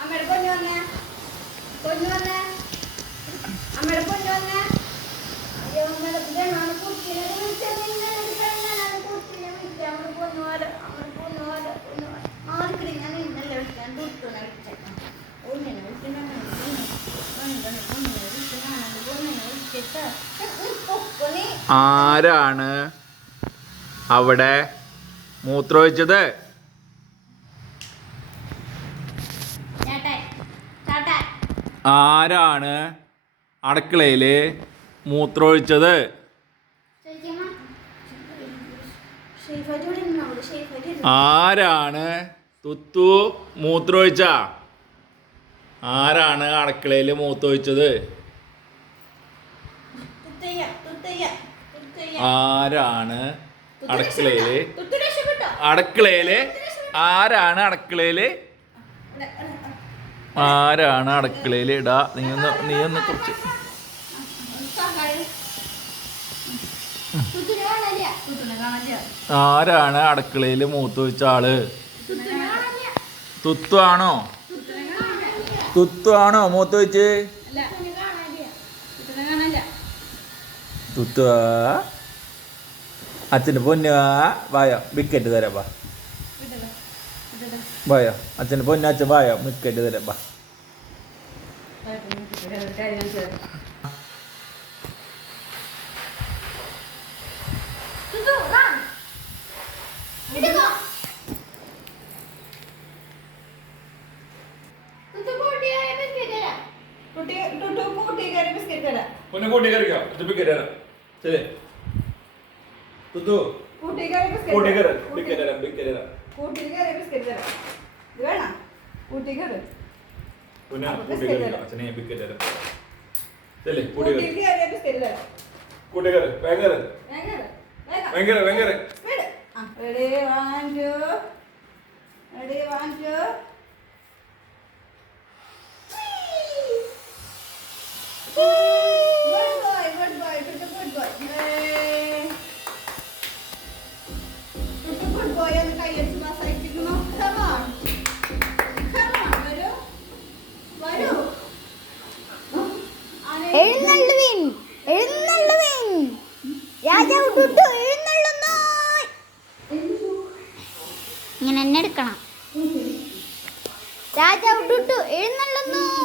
അമ്മയുടെ പൊന്നു വന്നേ, പൊന്നു വന്നേ, അമ്മയുടെ പൊന്നു വന്നേ. അയ്യോ അമ്മയുടെ ഇതാണ് കുട്ടിനെ വിളിച്ചത്, ഇങ്ങനെ കുട്ടിനെ വിളിച്ച അമ്മ പൊന്നുപോലെ, അമ്മ പൊന്നുപോലെ, പൊന്നുപോലെ ആർക്കടി ഞാൻ ഇന്നലെ വിളിക്കാൻ ദുഃഖനെ വിളിച്ചേക്കാം. ഒന്നിനെ വിളിക്കുന്ന ആരാണ് അവിടെ മൂത്രമൊഴിച്ചത്? ആരാണ് അടുക്കളയില് മൂത്രമൊഴിച്ചത്? ആരാണ് തുത്തു മൂത്രമൊഴിച്ച? ആരാണ് അടുക്കളയില് മൂത്രമൊഴിച്ചത്? ആരാണ് അടുക്കളയില് ആരാണ് അടുക്കളയില് ഇടാ? നീ ഒന്ന് കുറച്ച് ആരാണ് അടുക്കളയില് മൂത്രമൊഴിച്ച ആള്? തുത്തു ആണോ? തുത്തു ആണോ മൂത്രമൊഴിച്ച്? തുത്തു അച്ഛൻ്റെ പൊന്നു വായോ വിക്കറ്റ് തരാം. വായോ അച്ഛൻ്റെ പൊന്നു, അച്ഛൻ വായോ വിക്കറ്റ് തരാം. Ready, 1, 2.